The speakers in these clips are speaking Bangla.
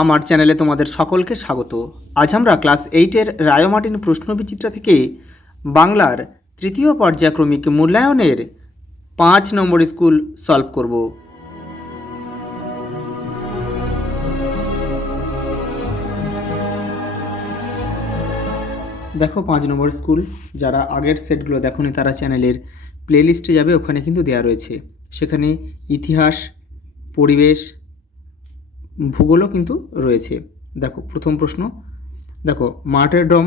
আমার চ্যানেলে তোমাদের সকলকে স্বাগত। আজ আমরা ক্লাস 8-এর রায়োমার্টিন প্রশ্নবিচিত্রা থেকে বাংলার তৃতীয় পর্যায়ক্রমিক মূল্যায়নের 5 নম্বর স্কুল সলভ করব। দেখো 5 নম্বর স্কুল, যারা আগের সেটগুলো দেখোনি তারা চ্যানেলের প্লেলিস্টে যাবে, ওখানে কিন্তু দেওয়া রয়েছে। সেখানে ইতিহাস, পরিবেশ, ভূগোলও কিন্তু রয়েছে। দেখো প্রথম প্রশ্ন, দেখো মার্টারডম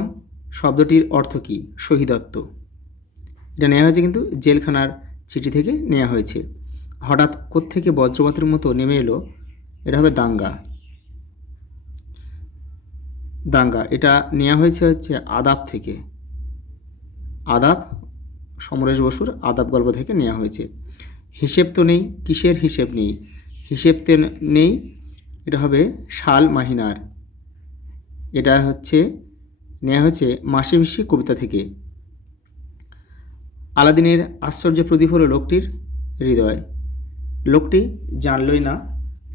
শব্দটির অর্থ কী? শহীদত্ব। এটা নেওয়া হয়েছে কিন্তু জেলখানার চিঠি থেকে নেওয়া হয়েছে। হঠাৎ কোত্থেকে বজ্রপাতের মতো নেমে এলো? এটা হবে দাঙ্গা। দাঙ্গা এটা নেওয়া হয়েছে হচ্ছে আদাব থেকে। আদাব, সমরেশ বসুর আদাব গল্প থেকে নেওয়া হয়েছে। হিসেব তো নেই, কিসের হিসেব নেই? হিসেব তো নেই, এটা হবে শাল মাহিনার। এটা হচ্ছে নেওয়া হয়েছে মাসি পিসি কবিতা থেকে। আলাদিনের আশ্চর্য প্রদীপ হলো লোকটির হৃদয়। লোকটি জানলই না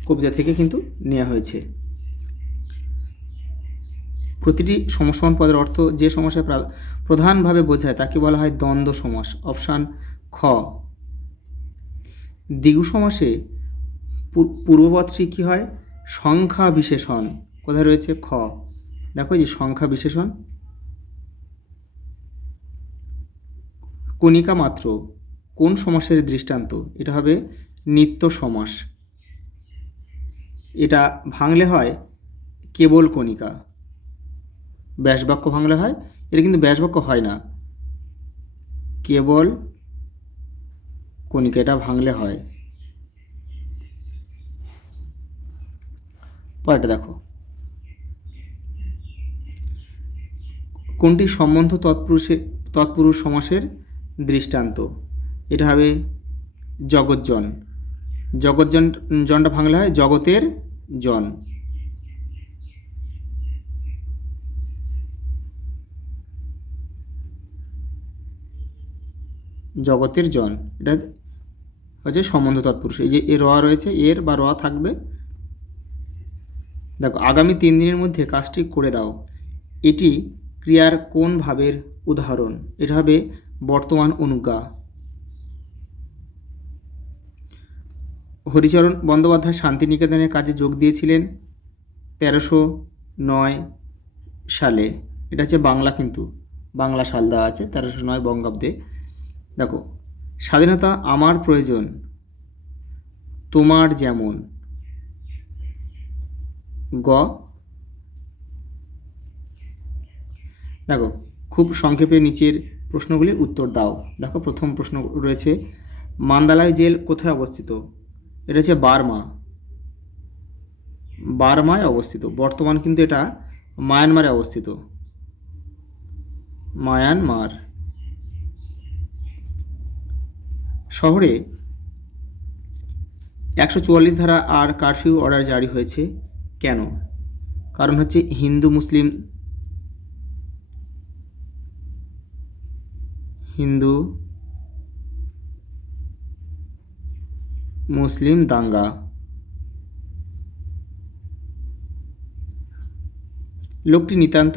কবিতা থেকে কিন্তু নেওয়া হয়েছে। প্রতিটি সমসমান পদের অর্থ যে সমাসে প্রধানভাবে বোঝায় তাকে বলা হয় দ্বন্দ্ব সমাস। অপশান খ। দ্বিগু সমাসে পূর্বপদটি কী হয়? সংখ্যা বিশেষণ। কোথায় রয়েছে? খ। দেখো এই যে সংখ্যা বিশেষণ। কণিকা মাত্র কোন সমাসের দৃষ্টান্ত? এটা হবে নিত্য সমাস। এটা ভাঙলে হয় কেবল কণিকা। ব্যাসবাক্য ভাঙলে হয়, এটা কিন্তু ব্যাসবাক্য হয় না, কেবল কণিকা এটা ভাঙলে হয়। পরেরটা দেখো, কোনটি সম্বন্ধ তৎপুরুষ সমাসের দৃষ্টান্ত? এটা হবে জগৎজন। জনটা ভাঙলে হয় জগতের জন। জগতের জন এটা হচ্ছে সম্বন্ধ তৎপুরুষ। এই যে এ র রয়েছে, এর বা র থাকবে। দেখো আগামী 3 দিনের মধ্যে কাজটি করে দাও। এটি ক্রিয়ার কোন ভাবের উদাহরণ? এটা হবে বর্তমান অনুজ্ঞা। হরিচরণ বন্দ্যোপাধ্যায় শান্তিনিকেতনের কাজে যোগ দিয়েছিলেন 1309 সালে। এটা হচ্ছে বাংলা, কিন্তু বাংলা সাল দেওয়া আছে 1309 বঙ্গাব্দে। দেখো স্বাধীনতা আমার প্রয়োজন, তোমার যেমন। গ। দেখো খুব সংক্ষেপে নিচের প্রশ্নগুলির উত্তর দাও। দেখো প্রথম প্রশ্ন রয়েছে, মান্দালয় জেল কোথায় অবস্থিত? এটা হচ্ছে বার্মা। বার্মায় অবস্থিত। বর্তমান কিন্তু এটা মায়ানমারে অবস্থিত। মায়ানমার। শহরে 144 ধারা আর কারফিউ অর্ডার জারি হয়েছে কেন? কারণ হচ্ছে হিন্দু মুসলিম দাঙ্গা। লোকটি নিতান্ত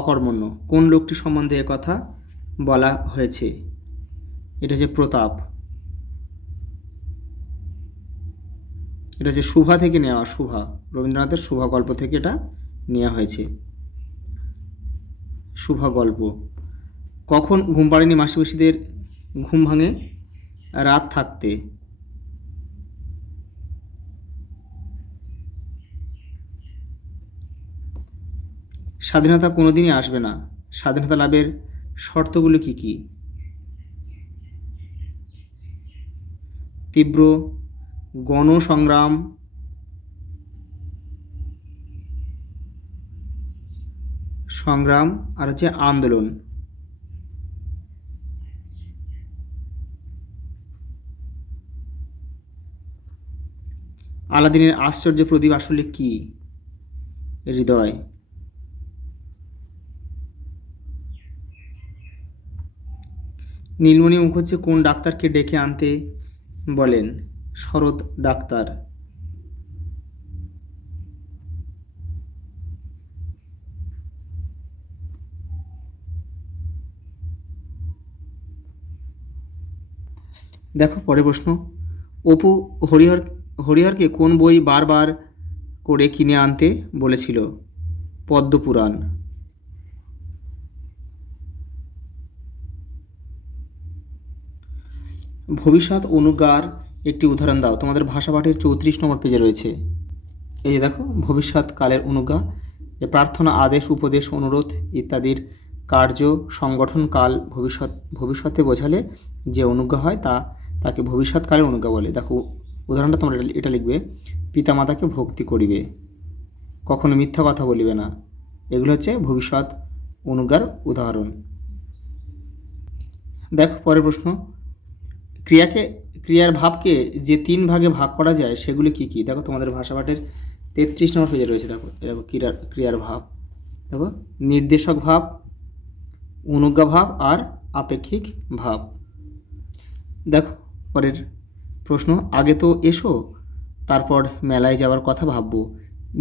অকর্মণ্য। কোন লোকটি সম্বন্ধে কথা বলা হয়েছে? এটা হচ্ছে প্রতাপ। এটা হচ্ছে শুভা থেকে নেওয়া। শুভা, রবীন্দ্রনাথের শুভা গল্প থেকে এটা নেওয়া হয়েছে। শুভা গল্প। কখন ঘুম পাড়েনি মাসিমাসিদের ঘুম ভাঙে? রাত থাকতে। স্বাধীনতা কোনোদিনই আসবে না। স্বাধীনতা লাভের শর্তগুলো কি কি? তীব্র গণসংগ্রাম, আর হচ্ছে আন্দোলন। আলাদিনের আশ্চর্য প্রদীপ আসলে কি? হৃদয়। নীলমণি মুখুজ্জে কোন ডাক্তারকে ডেকে আনতে বলেন? শরৎ ডাক্তার। দেখো পরের প্রশ্ন, অপু হরিহরকে কোন বই বারবার করে কিনে আনতে বলেছিল? পদ্মপুরাণ। ভবিষ্যৎ অনুজ্ঞার একটি উদাহরণ দাও। তোমাদের ভাষা পাঠের 34 নম্বর পেজে রয়েছে। এই যে দেখো, ভবিষ্যৎকালের অনুজ্ঞা, যে প্রার্থনা, আদেশ, উপদেশ, অনুরোধ ইত্যাদির কার্য সংগঠন কাল ভবিষ্যতে বোঝালে যে অনুজ্ঞা হয় তাকে ভবিষ্যৎকালের অনুজ্ঞা বলে। দেখো উদাহরণটা তোমরা এটা লিখবে, পিতামাতাকে ভক্তি করিবে, কখনো মিথ্যা কথা বলিবে না। এগুলো হচ্ছে ভবিষ্যৎ অনুজ্ঞার উদাহরণ। দেখো পরের প্রশ্ন, ক্রিয়ার ভাবকে যে 3 ভাগে ভাগ করা যায় সেগুলি কি কি? দেখো তোমাদের ভাষাপাঠের 33 নম্বর পেজে রয়েছে। দেখো দেখো ক্রিয়ার ভাব, দেখো নির্দেশক ভাব, অনুজ্ঞা ভাব আর আপেক্ষিক ভাব। দেখো পরের প্রশ্ন, আগে তো এসো তারপর মেলায় যাওয়ার কথা ভাববো,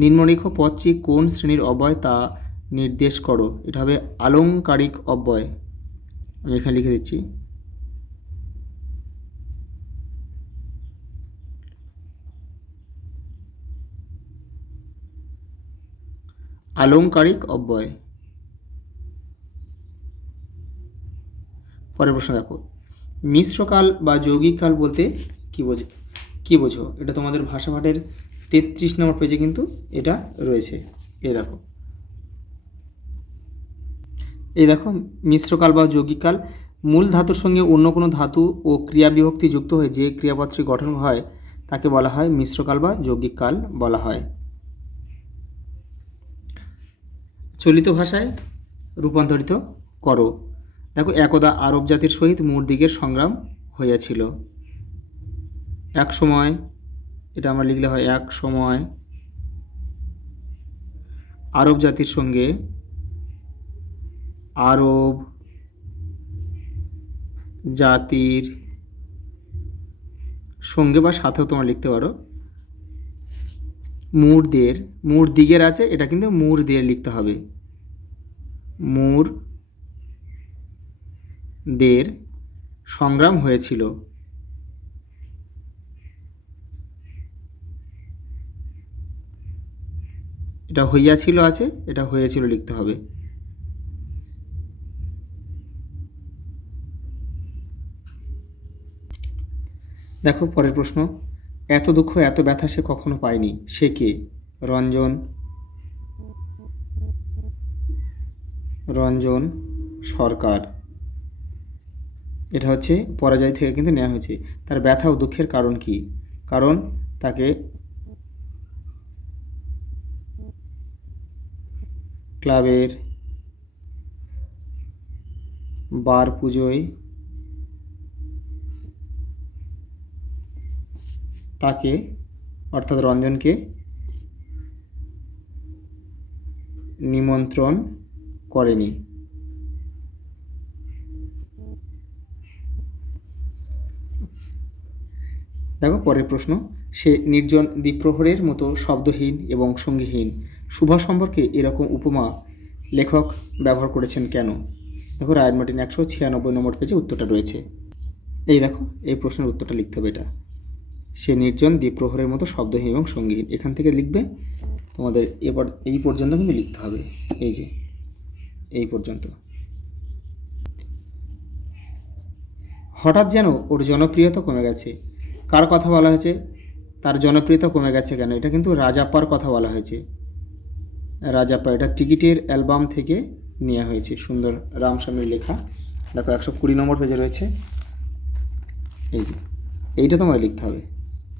নিম্নলিখিত পদটি কোন শ্রেণীর অব্যয় তা নির্দেশ করো। এটা হবে আলংকারিক অব্যয়। আমি এখানে লিখে দিচ্ছি। আলংকারিক অব্যয়। পরের প্রশ্ন দেখো, মিশ্রকাল বা যৌগিক কাল বলতে কি বোঝো? এটা তোমাদের ভাষাপাঠের 33 নম্বর পেজে কিন্তু এটা রয়েছে। এই দেখো মিশ্রকাল বা যৌগিক কাল, মূল ধাতুর সঙ্গে অন্য কোনো ধাতু ও ক্রিয়া বিভক্তি যুক্ত হয়ে যে ক্রিয়াপত্রে গঠন হয় তাকে বলা হয় মিশ্রকাল বা যৌগিক কাল বলা হয়। চলিত ভাষায় রূপান্তরিত করো। দেখো, একদা আরব জাতির সহিত মূর্দিগের সংগ্রাম হইয়াছিল। এক সময়, এটা আমরা লিখলে হয়, এক সময় আরব জাতির সঙ্গে আরব জাতির সঙ্গে বা সাথেও তোমরা লিখতে পারো, মূর্দিগের আছে, এটা কিন্তু মূর্দের লিখতে হবে, মূর্দের সংগ্রাম হয়েছিল। এটা হইয়াছিল আছে, এটা হয়েছিল লিখতে হবে। দেখো পরের প্রশ্ন, এত দুঃখ এত ব্যথা সে কখনো পায়নি, সে কে? রঞ্জন সরকার। এটা হচ্ছে পরাজয় থেকে কিন্তু নেওয়া হয়েছে। তার ব্যথা ও দুঃখের কারণ কি? কারণ তাকে ক্লাবের বার পুজোয় তাকে, অর্থাৎ রঞ্জনকে নিমন্ত্রণ করেনি। দেখো পরের প্রশ্ন, সে নির্জন দ্বীপ্রহরের মতো শব্দহীন এবং সঙ্গীহীন। সুভা সম্পর্কে এরকম উপমা লেখক ব্যবহার করেছেন কেন? দেখো রায়ের মার্টিন 196 নম্বর পেজে উত্তরটা রয়েছে। এই দেখো, এই প্রশ্নের উত্তরটা লিখতে হবে। এটা সে নির্জন দ্বীপ্রহরের মতো শব্দহীন এবং সঙ্গীহীন, এখান থেকে লিখবে। তোমাদের এবার এই পর্যন্ত কিন্তু লিখতে হবে, এই যে এই পর্যন্ত। হঠাৎ যেন ওর জনপ্রিয়তা কমে গেছে। কার কথা বলা হয়েছে? তার জনপ্রিয়তা কমে গেছে কেন? এটা কিন্তু রাজাপ্পার কথা বলা হয়েছে। রাজাপ্পা, এটা টিকিটের অ্যালবাম থেকে নেওয়া হয়েছে, সুন্দর রামস্বামীর লেখা। দেখো 120 নম্বর পেজে রয়েছে। এই যে এইটা তোমাদের লিখতে হবে,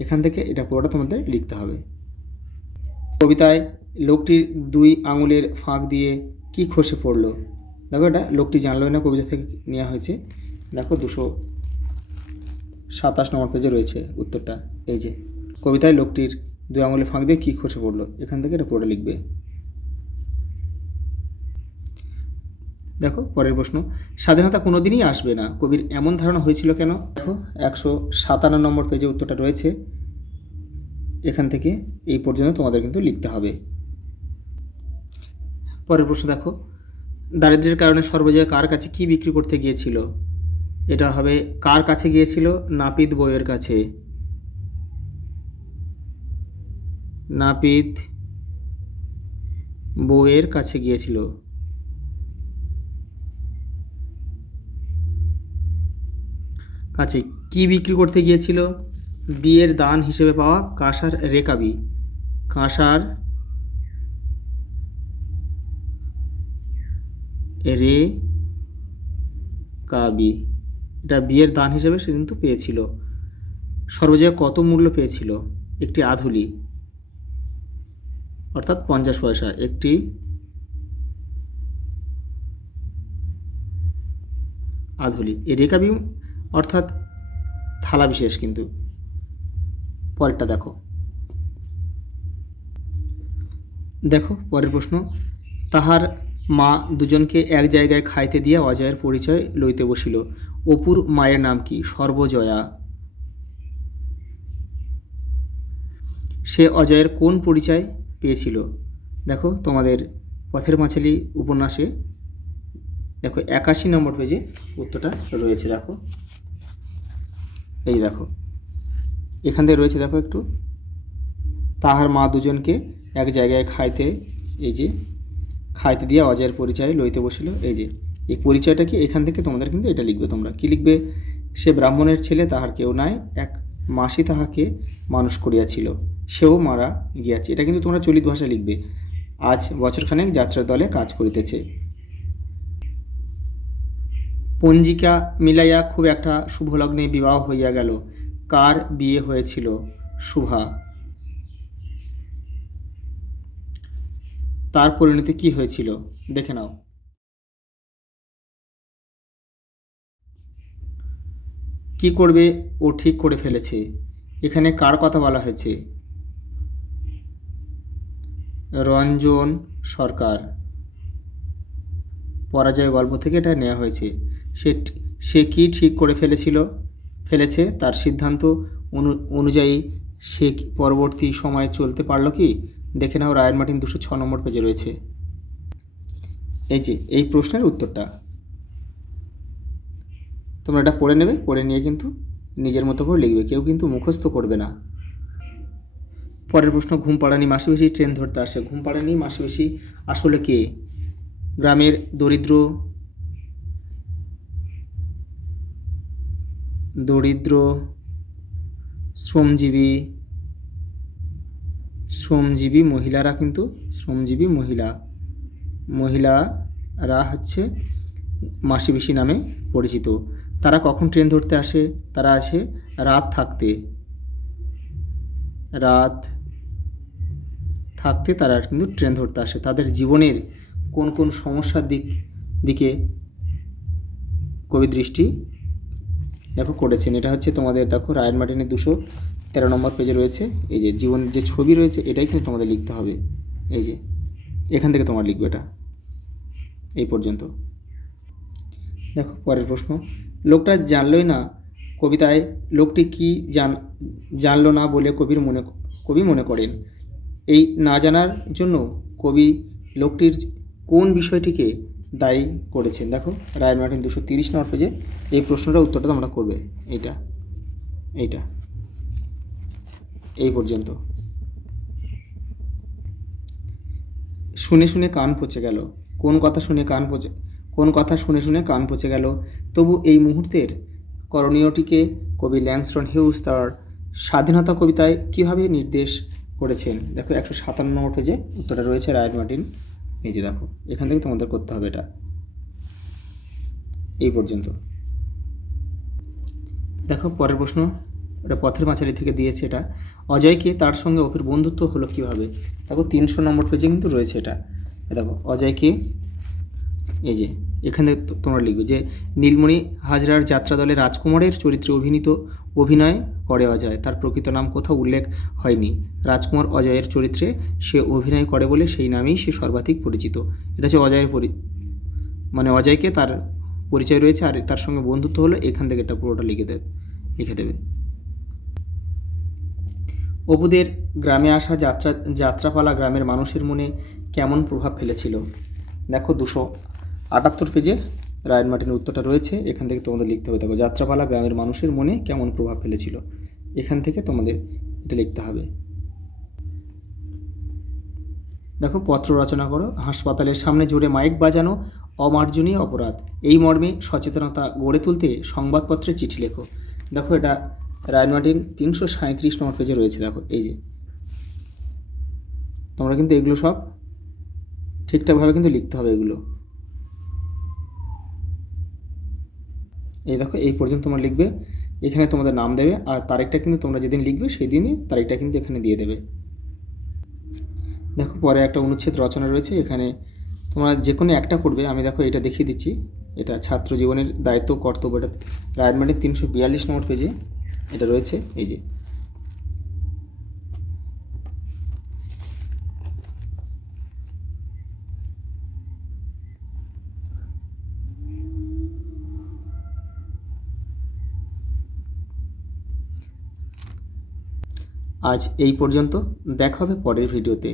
এখান থেকে এটা পুরোটা তোমাদের লিখতে হবে। কবিতায় লোকটির 2 আঙুলের ফাঁক দিয়ে কি খসে পড়লো? দেখো এটা লোকটি জানলই না, কবিতা থেকে নেওয়া হয়েছে। দেখো 227 নম্বর পেজে রয়েছে উত্তরটা। এই যে কবিতায় লোকটির 2 আঙুলের ফাঁক দিয়ে কী খসে পড়লো, এখান থেকে এটা পুরোটা লিখবে। দেখো পরের প্রশ্ন, স্বাধীনতা কোনো দিনই আসবে না, কবির এমন ধারণা হয়েছিল কেন? দেখো 157 নম্বর পেজে উত্তরটা রয়েছে। এখান থেকে এই পর্যন্ত তোমাদের কিন্তু লিখতে হবে। পরের প্রশ্ন দেখো, দারিদ্র্যের কারণে সর্বজয়া কার কাছে কি বিক্রি করতে গিয়েছিল? এটা হবে কার কাছে গিয়েছিল? নাপিত বউয়ের কাছে। নাপিত বউয়ের কাছে গিয়েছিল। কাছে কি বিক্রি করতে গিয়েছিল? বিয়ের দান হিসেবে পাওয়া কাঁসার রেকাবি। কাঁসার রেকাবি, এটা বিয়ের দান হিসেবে সে কিন্তু পেয়েছিল। সর্বজয়া কত মূল্য পেয়েছিল? একটি আধুলি, অর্থাৎ 50 পয়সা। একটি আধুলি। এই রেকাবি অর্থাৎ থালা বিশেষ। কিন্তু পরেরটা দেখো, পরের প্রশ্ন। তাহার মা দুজনকে এক জায়গায় খাইতে দিয়া অজয়ের পরিচয় লইতে বসিল। অপুর মায়ের নাম কি? সর্বজয়া। সে অজয়ের কোন পরিচয় পেয়েছিল? দেখো তোমাদের পথের পাঁচালী উপন্যাসে 81 নম্বর পেজে উত্তরটা রয়েছে। এই দেখো, এখান থেকে রয়েছে। একটু, তাহার মা দুজনকে এক জায়গায় খাইতে দিয়ে অজয়ের পরিচয় লইতে বসিল। এই পরিচয়টা কি? এখান থেকে তোমাদের কিন্তু এটা লিখবে। তোমরা কি লিখবে? সে ব্রাহ্মণের ছেলে, তাহার কেউ নাই, এক মাসি তাহাকে মানুষ করিয়াছিল, সেও মারা গিয়াছে। এটা কিন্তু তোমরা চলিত ভাষা লিখবে। আজ বছরখানেক যাত্রার দলে কাজ করিতেছে। পঞ্জিকা মিলাইয়া খুব একটা শুভ লগ্নে বিবাহ হইয়া গেল। কার বিয়ে হয়েছিল? শুভা। তার পরিণতি কি হয়েছিল? দেখে নাও। কি করবে ও ঠিক করে ফেলেছে। এখানে কার কথা বলা হয়েছে? রঞ্জন সরকার। পরাজয় গল্প থেকে এটা নেওয়া হয়েছে। সে কি ঠিক করে ফেলেছে তার সিদ্ধান্ত অনুযায়ী সে পরবর্তী সময়ে চলতে পারল কি? দেখে নাও, রায়ের মার্টিন 206 নম্বর পেজে রয়েছে। এই প্রশ্নের উত্তরটা তোমরা এটা পড়ে নেবে। পড়ে নিয়ে কিন্তু নিজের মতো করে লিখবে, কেউ কিন্তু মুখস্থ করবে না। পরের প্রশ্ন, ঘুমপাড়ানি মাসিবেশি ট্রেন ধরতে আসে। ঘুমপাড়ানি মাসিবেশি আসলে কে? গ্রামের দরিদ্র শ্রমজীবী মহিলারা, কিন্তু শ্রমজীবী মহিলারা হচ্ছে মাসিবেশি নামে পরিচিত। তারা কখন ট্রেন ধরতে আসে? তারা আসে রাত থাকতে তারা কিন্তু ট্রেন ধরতে আসে। তাদের জীবনের কোন কোন সমস্যার দিকে কবি দৃষ্টি করেছেন? এটা হচ্ছে তোমাদের রায়ের মার্টিনের 213 নম্বর পেজে রয়েছে। জীবনের যে ছবি রয়েছে এটাই কিন্তু তোমাদের লিখতে হবে। এখান থেকে তোমার লিখবে এটা, এই পর্যন্ত। পরের প্রশ্ন, লোকটা জানলই না কবিতায় লোকটি কি জানলো না বলে কবি মনে করেন। এই না জানার জন্য কবি লোকটির কোন বিষয়টিকে দায়ী করেছেন? রায়ের মার্টিন 230 নম্বর পেজে এই প্রশ্নটার উত্তরটা তোমরা করবে। এইটা এই পর্যন্ত। শুনে শুনে কান পচে গেল। কোন কথা শুনে কান পচে গেল? তবু এই মুহূর্তের করণীয়টিকে কবি ল্যাংস্টন হিউজ তার স্বাধীনতা কবিতায় কীভাবে নির্দেশ করেছেন? 157 নম্বর পেজে উত্তরটা রয়েছে রায়ের মার্টিন। এখান থেকে তোমাদের করতে হবে এটা, এই পর্যন্ত। পরের প্রশ্ন, এটা পথের পাঁচালী থেকে দিয়েছে। এটা অজয়কে তার সঙ্গে অপির বন্ধুত্ব হলো কীভাবে? 300 নম্বর পেজে কিন্তু রয়েছে এটা। অজয়কে এখানে তোমরা লিখবে যে নীলমণি হাজরার যাত্রা দলে রাজকুমারের চরিত্রে অভিনয় করে অজয়। তার প্রকৃত নাম কোথাও উল্লেখ হয়নি। রাজকুমার অজয়ের চরিত্রে সে অভিনয় করে বলে সেই নামেই সে সর্বাধিক পরিচিত। এটা হচ্ছে অজয়ের অজয়কে তার পরিচয় রয়েছে, আর তার সঙ্গে বন্ধুত্ব হলো। এখান থেকে এটা পুরোটা লিখে দেবে। অপুদের গ্রামে আসা যাত্রাপালা গ্রামের মানুষের মনে কেমন প্রভাব ফেলেছিল? 278 পেজে রায়ন মার্টিনের উত্তরটা রয়েছে, এখান থেকে তোমাদের লিখতে হবে। দেখো, যাত্রাপালা গ্রামের মানুষের মনে কেমন প্রভাব ফেলেছিল, এখান থেকে তোমাদের এটা লিখতে হবে। দেখো, পত্র রচনা করো। হাসপাতালের সামনে জোরে মাইক বাজানো অমার্জনীয় অপরাধ, এই মর্মে সচেতনতা গড়ে তুলতে সংবাদপত্রে চিঠি লেখো। দেখো, এটা রায়ন মার্টিন 337 নম্বর পেজে রয়েছে। দেখো, এই যে তোমরা কিন্তু এগুলো সব ঠিকঠাকভাবে কিন্তু লিখতে হবে এগুলো। এই দেখো, এই পর্যন্ত তোমরা লিখবে, এখানে তোমাদের নাম দেবে, আর তারিখটা কিন্তু তোমরা যেদিন লিখবে সেই দিনই তারিখটা কিন্তু এখানে দিয়ে দেবে। দেখো, পরে একটা অনুচ্ছেদ রচনা রয়েছে, এখানে তোমরা যে কোনো একটা করবে। আমি দেখো এটা দেখিয়ে দিচ্ছি, এটা ছাত্র জীবনের দায়িত্ব কর্তব্য, এটা রায়ন মার্টিন 342 নম্বর পেজে এটা রয়েছে। এই যে আজ এই পর্যন্ত, দেখা হবে পরের ভিডিওতে।